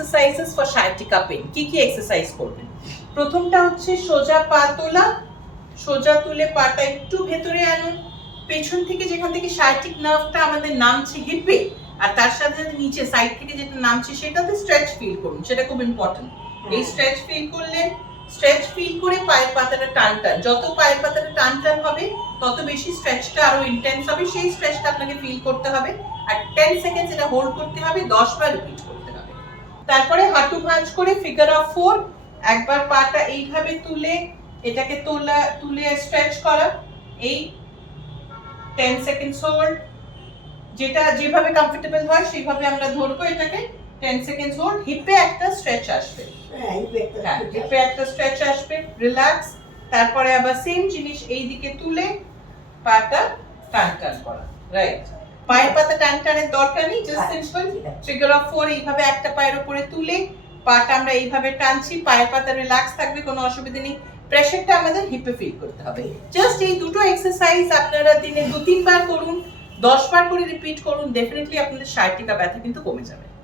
Exercises for sciatica pen কি কি exercise করবেন? প্রথমটা হচ্ছে সোজা পা তোলা সোজা তুলে পাটা একটু ভেতরে আনুন। পেছন থেকে যেখান থেকে সাইটিক নার্ভটা আমাদের নামছে হিপে আর তার সাথে সাথে নিচে সাইড থেকে যেটা নামছে সেটাতে স্ট্রেচ ফিল করুন সেটা খুব ইম্পর্টেন্ট এই স্ট্রেচ ফিল করলেন স্ট্রেচ ফিল করে পায়ের পাতাটা টান টান যত পায়ের পাতাটা টান টান হবে তত বেশি স্ট্রেচটা আরও ইন্টেন্স হবে সেই স্ট্রেচটা আপনাকে ফিল করতে হবে। আর টেন সেকেন্ডস এটা হোল্ড করতে হবে দশ বার রিপিট করতে হবে তারপরে হাঁটু ভাঁজ করে ফিগার অফ ফোর একবার পাটা এইভাবে তুলে এটাকে তোলা তুলে স্ট্রেচ করা এই টেন সেকেন্ডস হোল্ড যেটা যেভাবে কমফোর্টেবল হয় সেইভাবে আমরা ধরবো এটাকে টেন সেকেন্ডস হোল্ড হিপে একটা স্ট্রেচ আসবে। হ্যাঁ, একটা হ্যাঁ হিপে একটা স্ট্রেচ আসবে রিল্যাক্স তারপরে আবার সেম জিনিস এই দিকে তুলে পাটা টান টান করা রাইট পায়ের পাতা টান টানের দরকার নেই just simple trigger off four এইভাবে একটা পায়ের উপরে তুলে পাটা আমরা এইভাবে টানছি পায়ের পাতা রিল্যাক্স থাকবে কোনো অসুবিধা নেই। প্রেশারটা আমাদের হিপে ফিল করতে হবে। জাস্ট এই দুটো এক্সারসাইজ আপনারা দিনে দু তিনবার করুন দশ বার করে রিপিট করুন ডেফিনেটলি আপনাদের সাইটিকা ব্যথা কিন্তু কমে যাবে।